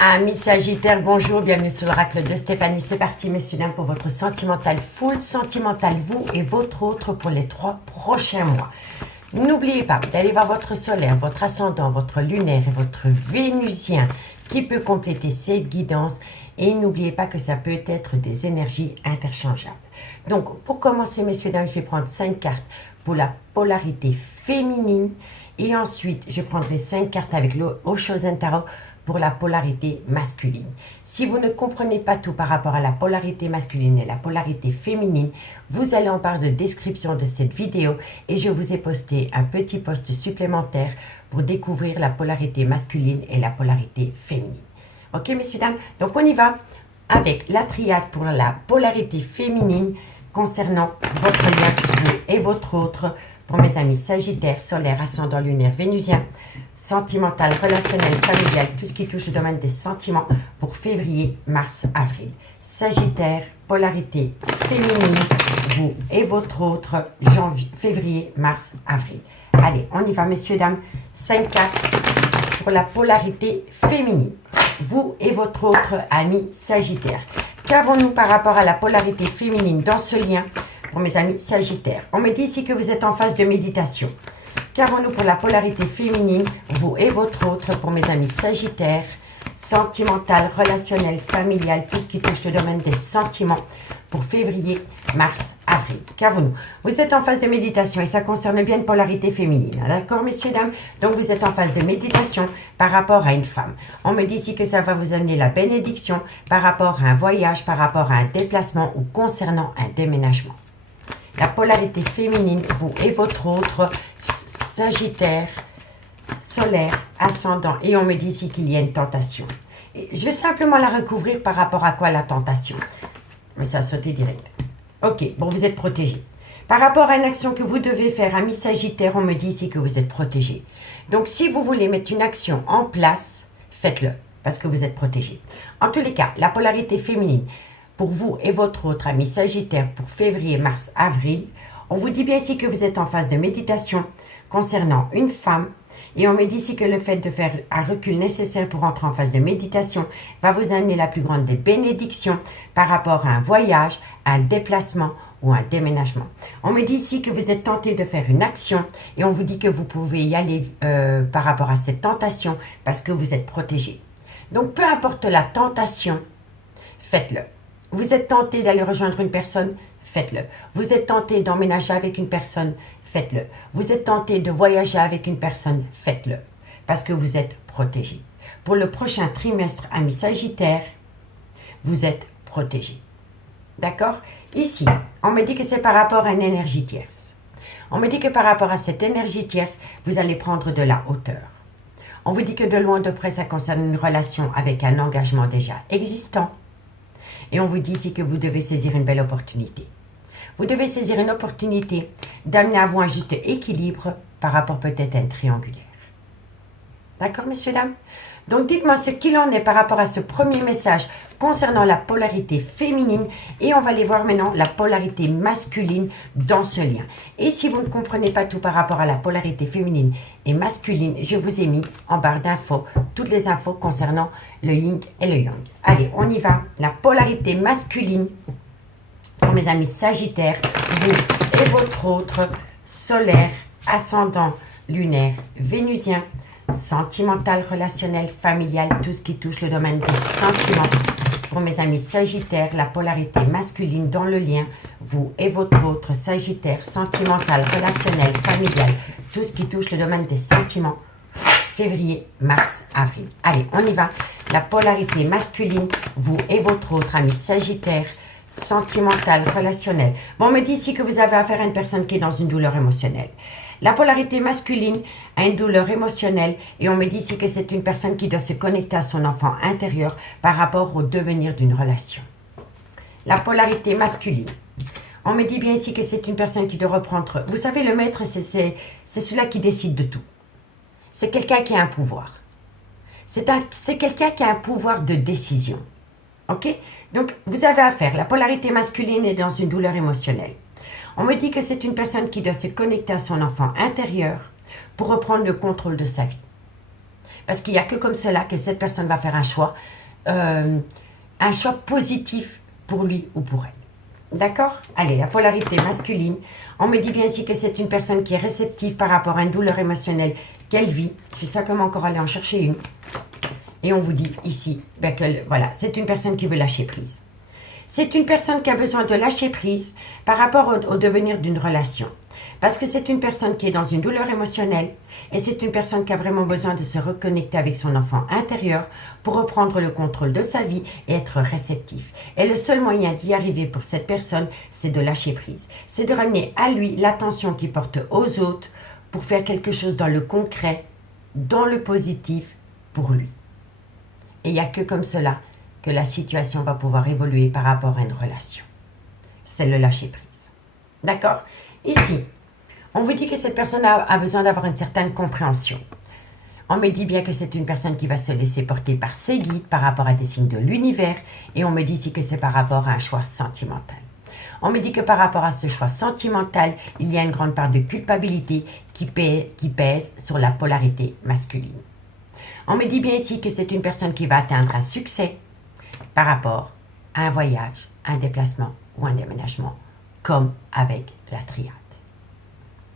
Amis Sagittaires, bonjour, bienvenue sur l'oracle de Stéphanie. C'est parti, messieurs, dames, pour votre sentimental full sentimental, vous et votre autre pour les 3 prochains mois. N'oubliez pas d'aller voir votre solaire, votre ascendant, votre lunaire et votre vénusien qui peut compléter cette guidance. Et n'oubliez pas que ça peut être des énergies interchangeables. Donc, pour commencer, messieurs, dames, je vais prendre 5 cartes pour la polarité féminine. Et ensuite, je prendrai 5 cartes avec le Oshozen Tarot pour la polarité masculine. Si vous ne comprenez pas tout par rapport à la polarité masculine et la polarité féminine, vous allez en barre de description de cette vidéo et je vous ai posté un petit post supplémentaire pour découvrir la polarité masculine et la polarité féminine. Ok, messieurs, dames? Donc, on y va avec la triade pour la polarité féminine concernant votre lien, vous et votre autre, pour mes amis Sagittaire, solaire, ascendant, lunaire, vénusien, sentimental, relationnel, familial, tout ce qui touche le domaine des sentiments pour février, mars, avril. Sagittaire, polarité féminine, vous et votre autre, janvier, février, mars, avril. Allez, on y va, messieurs, dames. 5 cartes pour la polarité féminine. Vous et votre autre ami Sagittaire. Qu'avons-nous par rapport à la polarité féminine dans ce lien pour mes amis Sagittaires? On me dit ici que vous êtes en phase de méditation. Qu'avons-nous pour la polarité féminine, vous et votre autre, pour mes amis Sagittaires, sentimental, relationnel, familial, tout ce qui touche le domaine des sentiments pour février, mars, avril. Qu'avons-nous? Vous êtes en phase de méditation et ça concerne bien une polarité féminine. D'accord, messieurs, dames? Donc, vous êtes en phase de méditation par rapport à une femme. On me dit ici que ça va vous amener la bénédiction par rapport à un voyage, par rapport à un déplacement ou concernant un déménagement. La polarité féminine, vous et votre autre, Sagittaire, solaire, ascendant. Et on me dit ici qu'il y a une tentation. Et je vais simplement la recouvrir par rapport à quoi la tentation. Mais ça a sauté direct. Ok, bon, vous êtes protégé. Par rapport à une action que vous devez faire, ami Sagittaire, on me dit ici que vous êtes protégé. Donc, si vous voulez mettre une action en place, faites-le, parce que vous êtes protégé. En tous les cas, la polarité féminine, pour vous et votre autre ami Sagittaire, pour février, mars, avril, on vous dit bien ici que vous êtes en phase de méditation concernant une femme. Et on me dit ici que le fait de faire un recul nécessaire pour entrer en phase de méditation va vous amener la plus grande des bénédictions par rapport à un voyage, un déplacement ou un déménagement. On me dit ici que vous êtes tenté de faire une action et on vous dit que vous pouvez y aller par rapport à cette tentation parce que vous êtes protégé. Donc, peu importe la tentation, faites-le. Vous êtes tenté d'aller rejoindre une personne, faites-le. Vous êtes tenté d'emménager avec une personne, faites-le. Vous êtes tenté de voyager avec une personne, faites-le. Parce que vous êtes protégé. Pour le prochain trimestre, amis Sagittaire, vous êtes protégé. D'accord? Ici, on me dit que c'est par rapport à une énergie tierce. On me dit que par rapport à cette énergie tierce, vous allez prendre de la hauteur. On vous dit que de loin de près, ça concerne une relation avec un engagement déjà existant. Et on vous dit ici que vous devez saisir une belle opportunité. Vous devez saisir une opportunité d'amener à vous un juste équilibre par rapport peut-être à une triangulaire. D'accord, messieurs, dames? Donc, dites-moi ce qu'il en est par rapport à ce premier message concernant la polarité féminine. Et on va aller voir maintenant la polarité masculine dans ce lien. Et si vous ne comprenez pas tout par rapport à la polarité féminine et masculine, je vous ai mis en barre d'infos toutes les infos concernant le yin et le yang. Allez, on y va. La polarité masculine pour mes amis Sagittaires, vous et votre autre, solaire, ascendant, lunaire, vénusien, sentimental, relationnel, familial, tout ce qui touche le domaine des sentiments. Pour mes amis Sagittaires, la polarité masculine dans le lien, vous et votre autre, Sagittaire, sentimental, relationnel, familial, tout ce qui touche le domaine des sentiments. Février, mars, avril. Allez, on y va. La polarité masculine, vous et votre autre ami Sagittaire, sentimental, relationnel. Bon, on me dit ici que vous avez affaire à une personne qui est dans une douleur émotionnelle. La polarité masculine a une douleur émotionnelle et on me dit ici que c'est une personne qui doit se connecter à son enfant intérieur par rapport au devenir d'une relation. La polarité masculine. On me dit bien ici que c'est une personne qui doit reprendre... Vous savez, le maître, c'est celui-là qui décide de tout. C'est quelqu'un qui a un pouvoir. C'est quelqu'un qui a un pouvoir de décision. Ok? Donc, vous avez affaire. La polarité masculine est dans une douleur émotionnelle. On me dit que c'est une personne qui doit se connecter à son enfant intérieur pour reprendre le contrôle de sa vie. Parce qu'il n'y a que comme cela que cette personne va faire un choix positif pour lui ou pour elle. D'accord? Allez, la polarité masculine. On me dit bien ici que c'est une personne qui est réceptive par rapport à une douleur émotionnelle qu'elle vit. Je vais simplement encore aller en chercher une. Et on vous dit ici, ben que voilà, c'est une personne qui veut lâcher prise. C'est une personne qui a besoin de lâcher prise par rapport au devenir d'une relation. Parce que c'est une personne qui est dans une douleur émotionnelle et c'est une personne qui a vraiment besoin de se reconnecter avec son enfant intérieur pour reprendre le contrôle de sa vie et être réceptif. Et le seul moyen d'y arriver pour cette personne, c'est de lâcher prise. C'est de ramener à lui l'attention qu'il porte aux autres pour faire quelque chose dans le concret, dans le positif pour lui. Et il n'y a que comme cela que la situation va pouvoir évoluer par rapport à une relation. C'est le lâcher prise. D'accord? Ici, on vous dit que cette personne a besoin d'avoir une certaine compréhension. On me dit bien que c'est une personne qui va se laisser porter par ses guides, par rapport à des signes de l'univers. Et on me dit ici que c'est par rapport à un choix sentimental. On me dit que par rapport à ce choix sentimental, il y a une grande part de culpabilité qui pèse sur la polarité masculine. On me dit bien ici que c'est une personne qui va atteindre un succès par rapport à un voyage, un déplacement ou un déménagement, comme avec la triade.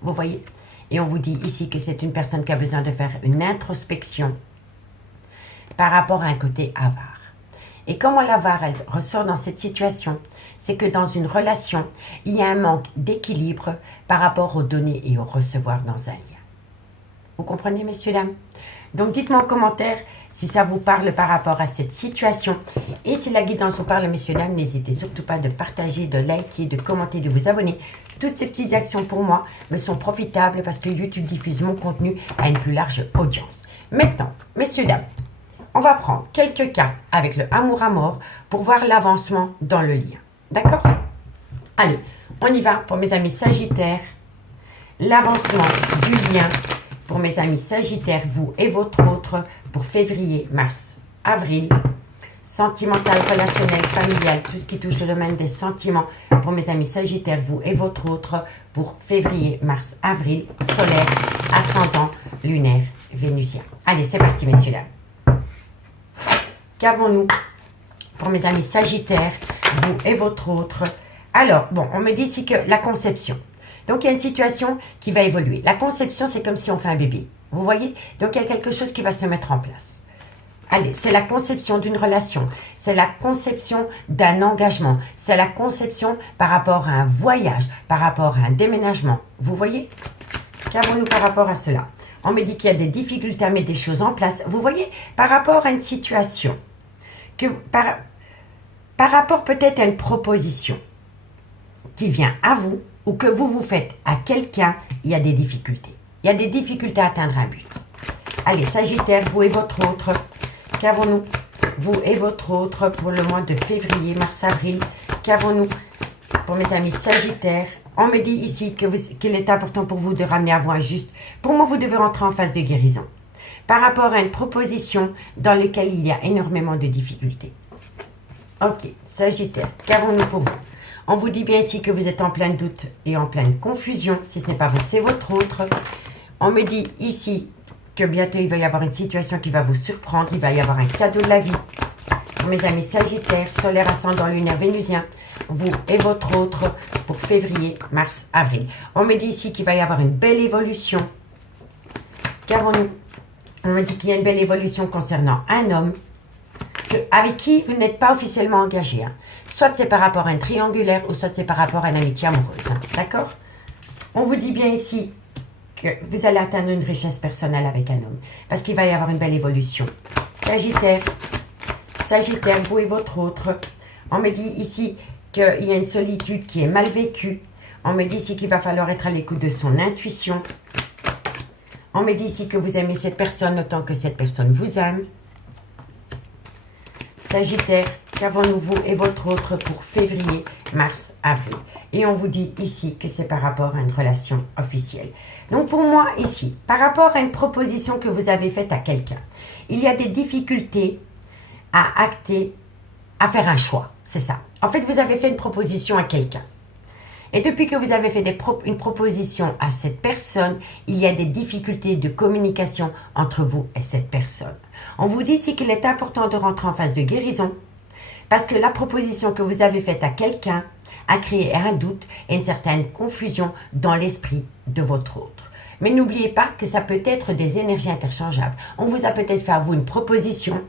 Vous voyez? Et on vous dit ici que c'est une personne qui a besoin de faire une introspection par rapport à un côté avare. Et comment l'avare, elle ressort dans cette situation? C'est que dans une relation, il y a un manque d'équilibre par rapport aux donner et au recevoir dans un lien. Vous comprenez, messieurs, dames? Donc, dites-moi en commentaire si ça vous parle par rapport à cette situation. Et si la guidance vous parle, messieurs, dames, n'hésitez surtout pas de partager, de liker, de commenter, de vous abonner. Toutes ces petites actions pour moi me sont profitables parce que YouTube diffuse mon contenu à une plus large audience. Maintenant, messieurs, dames, on va prendre quelques cartes avec le amour à mort pour voir l'avancement dans le lien. D'accord? Allez, on y va pour mes amis Sagittaires. L'avancement du lien pour mes amis Sagittaires, vous et votre autre, pour février, mars, avril. Sentimental, relationnel, familial, tout ce qui touche le domaine des sentiments pour mes amis Sagittaires, vous et votre autre, pour février, mars, avril, solaire, ascendant, lunaire, vénusien. Allez, c'est parti, messieurs, dames. Qu'avons-nous pour mes amis Sagittaires, vous et votre autre? Alors, bon, on me dit ici que la conception. Donc, il y a une situation qui va évoluer. La conception, c'est comme si on fait un bébé. Vous voyez? Donc, il y a quelque chose qui va se mettre en place. Allez, c'est la conception d'une relation. C'est la conception d'un engagement. C'est la conception par rapport à un voyage, par rapport à un déménagement. Vous voyez? Qu'avons-nous par rapport à cela? On me dit qu'il y a des difficultés à mettre des choses en place. Vous voyez? Par rapport à une situation. Par rapport peut-être à une proposition qui vient à vous ou que vous vous faites à quelqu'un, il y a des difficultés. Il y a des difficultés à atteindre un but. Allez, Sagittaire, vous et votre autre. Qu'avons-nous, vous et votre autre, pour le mois de février, mars, avril? Qu'avons-nous pour mes amis Sagittaires? On me dit ici qu'il est important pour vous de ramener à vous un juste. Pour moi, vous devez rentrer en phase de guérison. Par rapport à une proposition dans laquelle il y a énormément de difficultés. Ok, Sagittaire, qu'avons-nous pour vous? On vous dit bien ici que vous êtes en plein doute et en pleine confusion. Si ce n'est pas vous, c'est votre autre. On me dit ici que bientôt, il va y avoir une situation qui va vous surprendre. Il va y avoir un cadeau de la vie. Pour mes amis Sagittaires, solaire, ascendant, lunaire, vénusien, vous et votre autre pour février, mars, avril. On me dit ici qu'il va y avoir une belle évolution. Qu'avons-nous? On me dit qu'il y a une belle évolution concernant un homme avec qui vous n'êtes pas officiellement engagé. Hein. Soit c'est par rapport à un triangulaire ou soit c'est par rapport à une amitié amoureuse. Hein. D'accord? On vous dit bien ici que vous allez atteindre une richesse personnelle avec un homme. Parce qu'il va y avoir une belle évolution. Sagittaire, vous et votre autre. On me dit ici qu'il y a une solitude qui est mal vécue. On me dit ici qu'il va falloir être à l'écoute de son intuition. On me dit ici que vous aimez cette personne autant que cette personne vous aime. Sagittaire, qu'avons-nous vous et votre autre pour février, mars, avril? Et on vous dit ici que c'est par rapport à une relation officielle. Donc pour moi ici, par rapport à une proposition que vous avez faite à quelqu'un, il y a des difficultés à acter, à faire un choix. C'est ça. En fait, vous avez fait une proposition à quelqu'un. Et depuis que vous avez fait une proposition à cette personne, il y a des difficultés de communication entre vous et cette personne. On vous dit ici qu'il est important de rentrer en phase de guérison parce que la proposition que vous avez faite à quelqu'un a créé un doute et une certaine confusion dans l'esprit de votre autre. Mais n'oubliez pas que ça peut être des énergies interchangeables. On vous a peut-être fait à vous une proposition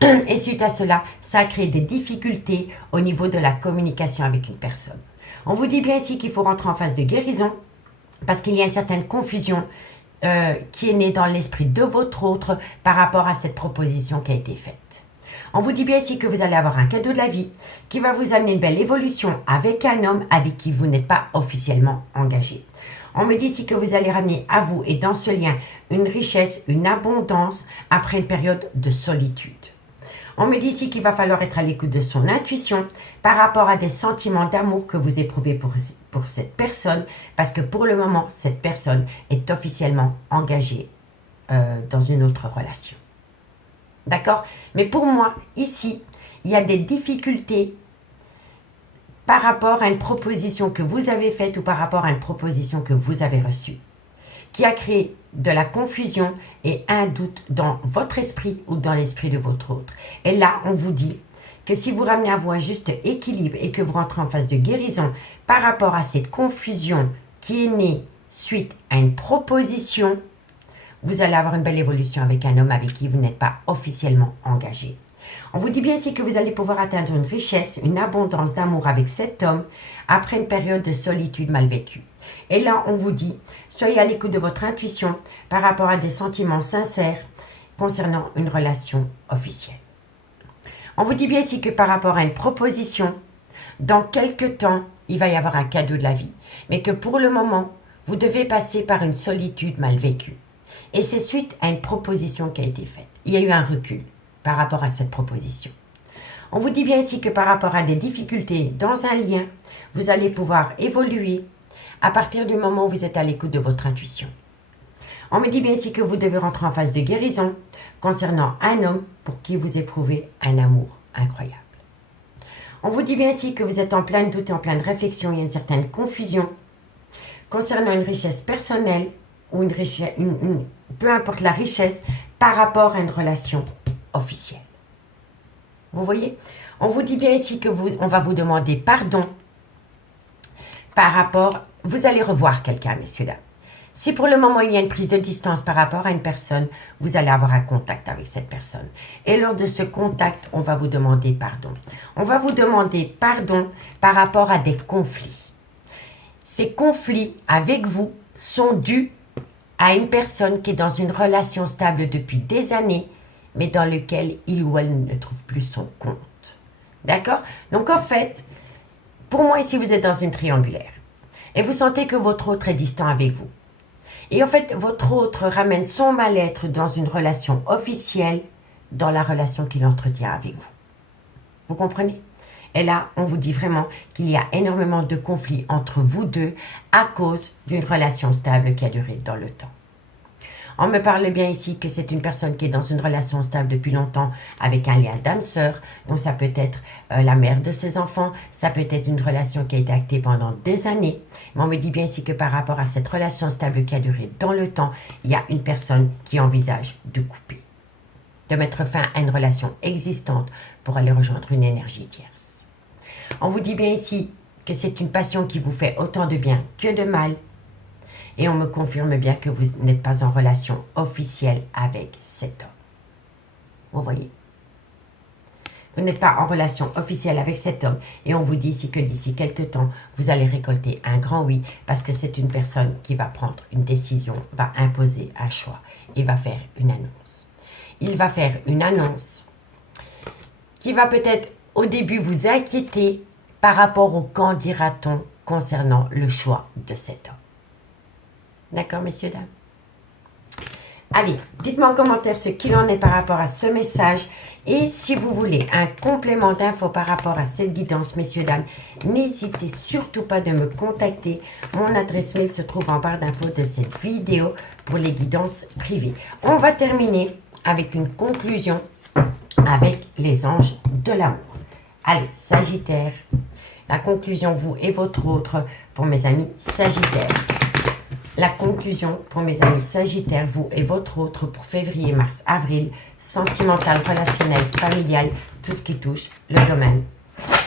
et suite à cela, ça a créé des difficultés au niveau de la communication avec une personne. On vous dit bien ici qu'il faut rentrer en phase de guérison parce qu'il y a une certaine confusion qui est née dans l'esprit de votre autre par rapport à cette proposition qui a été faite. On vous dit bien ici que vous allez avoir un cadeau de la vie qui va vous amener une belle évolution avec un homme avec qui vous n'êtes pas officiellement engagé. On me dit ici que vous allez ramener à vous et dans ce lien une richesse, une abondance après une période de solitude. On me dit ici qu'il va falloir être à l'écoute de son intuition par rapport à des sentiments d'amour que vous éprouvez pour cette personne parce que pour le moment, cette personne est officiellement engagée dans une autre relation. D'accord? Mais pour moi, ici, il y a des difficultés par rapport à une proposition que vous avez faite ou par rapport à une proposition que vous avez reçue, qui a créé de la confusion et un doute dans votre esprit ou dans l'esprit de votre autre. Et là, on vous dit que si vous ramenez à vous un juste équilibre et que vous rentrez en phase de guérison par rapport à cette confusion qui est née suite à une proposition, vous allez avoir une belle évolution avec un homme avec qui vous n'êtes pas officiellement engagé. On vous dit bien ici que vous allez pouvoir atteindre une richesse, une abondance d'amour avec cet homme après une période de solitude mal vécue. Et là, on vous dit, soyez à l'écoute de votre intuition par rapport à des sentiments sincères concernant une relation officielle. On vous dit bien ici que par rapport à une proposition, dans quelques temps, il va y avoir un cadeau de la vie. Mais que pour le moment, vous devez passer par une solitude mal vécue. Et c'est suite à une proposition qui a été faite. Il y a eu un recul par rapport à cette proposition. On vous dit bien ici que par rapport à des difficultés dans un lien, vous allez pouvoir évoluer à partir du moment où vous êtes à l'écoute de votre intuition. On me dit bien ici que vous devez rentrer en phase de guérison concernant un homme pour qui vous éprouvez un amour incroyable. On vous dit bien ici que vous êtes en plein doute et en pleine réflexion, il y a une certaine confusion concernant une richesse personnelle ou une richesse, peu importe la richesse, par rapport à une relation officielle. Vous voyez? On vous dit bien ici que on va vous demander pardon par rapport, vous allez revoir quelqu'un, messieurs, dames. Si pour le moment il y a une prise de distance par rapport à une personne, vous allez avoir un contact avec cette personne. Et lors de ce contact, on va vous demander pardon. On va vous demander pardon par rapport à des conflits. Ces conflits avec vous sont dus à une personne qui est dans une relation stable depuis des années, mais dans lequel il ou elle ne trouve plus son compte. D'accord? Donc en fait, pour moi ici vous êtes dans une triangulaire et vous sentez que votre autre est distant avec vous. Et en fait, votre autre ramène son mal-être dans une relation officielle, dans la relation qu'il entretient avec vous. Vous comprenez? Et là, on vous dit vraiment qu'il y a énormément de conflits entre vous deux à cause d'une relation stable qui a duré dans le temps. On me parle bien ici que c'est une personne qui est dans une relation stable depuis longtemps avec un lien d'âme-sœur. Donc ça peut être la mère de ses enfants, ça peut être une relation qui a été actée pendant des années. Mais on me dit bien ici que par rapport à cette relation stable qui a duré dans le temps, il y a une personne qui envisage de couper, de mettre fin à une relation existante pour aller rejoindre une énergie tierce. On vous dit bien ici que c'est une passion qui vous fait autant de bien que de mal. Et on me confirme bien que vous n'êtes pas en relation officielle avec cet homme. Vous voyez? Vous n'êtes pas en relation officielle avec cet homme. Et on vous dit ici que d'ici quelques temps, vous allez récolter un grand oui. Parce que c'est une personne qui va prendre une décision, va imposer un choix et va faire une annonce. Il va faire une annonce qui va peut-être au début vous inquiéter par rapport au qu'en dira-t-on concernant le choix de cet homme. D'accord, messieurs, dames? Allez, dites-moi en commentaire ce qu'il en est par rapport à ce message. Et si vous voulez un complément d'infos par rapport à cette guidance, messieurs, dames, n'hésitez surtout pas de me contacter. Mon adresse mail se trouve en barre d'infos de cette vidéo pour les guidances privées. On va terminer avec une conclusion avec les anges de l'amour. Allez, Sagittaire, La conclusion, vous et votre autre, pour mes amis Sagittaires. La conclusion pour mes amis Sagittaires, vous et votre autre pour février, mars, avril, sentimental, relationnel, familial, tout ce qui touche le domaine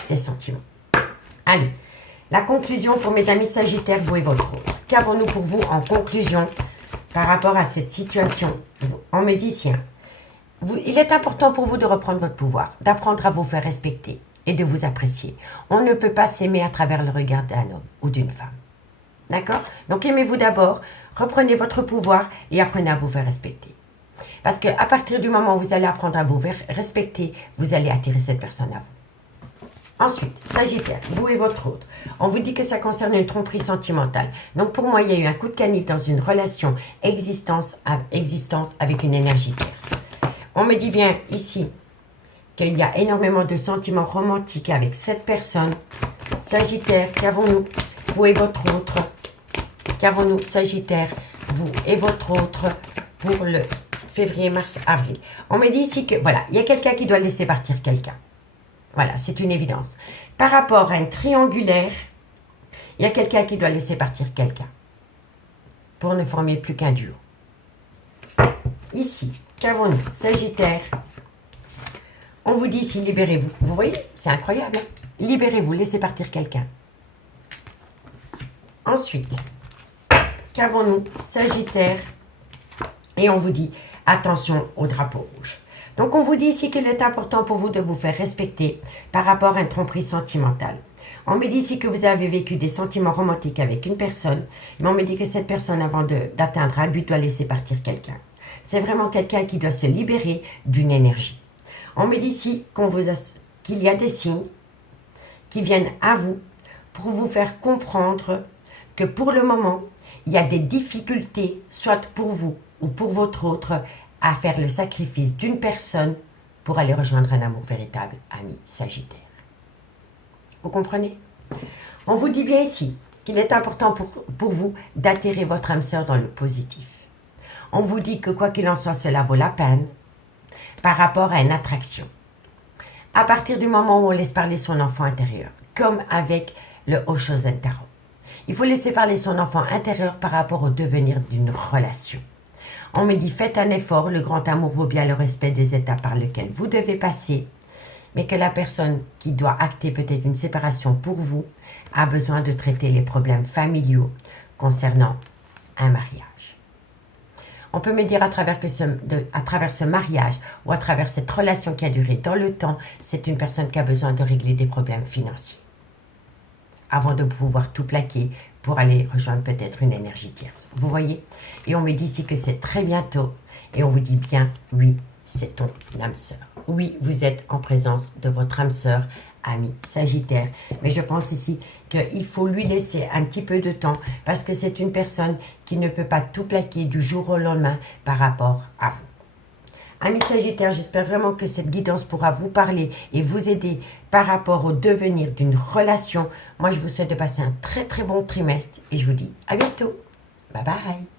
des sentiments. Allez, la conclusion pour mes amis Sagittaires, vous et votre autre. Qu'avons-nous pour vous en conclusion par rapport à cette situation? On me dit, tiens, il est important pour vous de reprendre votre pouvoir, d'apprendre à vous faire respecter et de vous apprécier. On ne peut pas s'aimer à travers le regard d'un homme ou d'une femme. D'accord? Donc aimez-vous d'abord, reprenez votre pouvoir et apprenez à vous faire respecter. Parce qu'à partir du moment où vous allez apprendre à vous faire respecter, vous allez attirer cette personne à vous. Ensuite, Sagittaire, vous et votre autre. On vous dit que ça concerne une tromperie sentimentale. Donc pour moi, il y a eu un coup de canif dans une relation existante avec une énergie tierce. On me dit bien ici qu'il y a énormément de sentiments romantiques avec cette personne. Sagittaire, qu'avons-nous? Vous et votre autre. Qu'avons-nous, Sagittaire, vous et votre autre, pour le février, mars, avril? On me dit ici que, voilà, il y a quelqu'un qui doit laisser partir quelqu'un. Voilà, c'est une évidence. Par rapport à un triangulaire, il y a quelqu'un qui doit laisser partir quelqu'un pour ne former plus qu'un duo. Ici, qu'avons-nous, Sagittaire? On vous dit ici, libérez-vous. Vous voyez, c'est incroyable. Hein? Libérez-vous, laissez partir quelqu'un. Ensuite, qu'avons-nous, Sagittaire? Et on vous dit, attention au drapeau rouge. Donc, on vous dit ici qu'il est important pour vous de vous faire respecter par rapport à une tromperie sentimentale. On me dit ici que vous avez vécu des sentiments romantiques avec une personne, mais on me dit que cette personne, avant d'atteindre un but, doit laisser partir quelqu'un. C'est vraiment quelqu'un qui doit se libérer d'une énergie. On me dit ici qu'il y a des signes qui viennent à vous pour vous faire comprendre que pour le moment, il y a des difficultés, soit pour vous ou pour votre autre, à faire le sacrifice d'une personne pour aller rejoindre un amour véritable, ami Sagittaire. Vous comprenez? On vous dit bien ici qu'il est important pour vous d'attirer votre âme sœur dans le positif. On vous dit que quoi qu'il en soit, cela vaut la peine par rapport à une attraction. À partir du moment où on laisse parler son enfant intérieur, comme avec le Oshozen Tarot, il faut laisser parler son enfant intérieur par rapport au devenir d'une relation. On me dit, faites un effort, le grand amour vaut bien le respect des étapes par lesquelles vous devez passer, mais que la personne qui doit acter peut-être une séparation pour vous a besoin de traiter les problèmes familiaux concernant un mariage. On peut me dire à travers ce mariage ou à travers cette relation qui a duré dans le temps, c'est une personne qui a besoin de régler des problèmes financiers avant de pouvoir tout plaquer pour aller rejoindre peut-être une énergie tierce. Vous voyez? Et on me dit ici que c'est très bientôt. Et on vous dit bien, oui, c'est ton âme sœur. Oui, vous êtes en présence de votre âme sœur, ami Sagittaire. Mais je pense ici qu'il faut lui laisser un petit peu de temps parce que c'est une personne qui ne peut pas tout plaquer du jour au lendemain par rapport à vous. Amis Sagittaire, j'espère vraiment que cette guidance pourra vous parler et vous aider par rapport au devenir d'une relation. Moi, je vous souhaite de passer un très très bon trimestre et je vous dis à bientôt. Bye bye.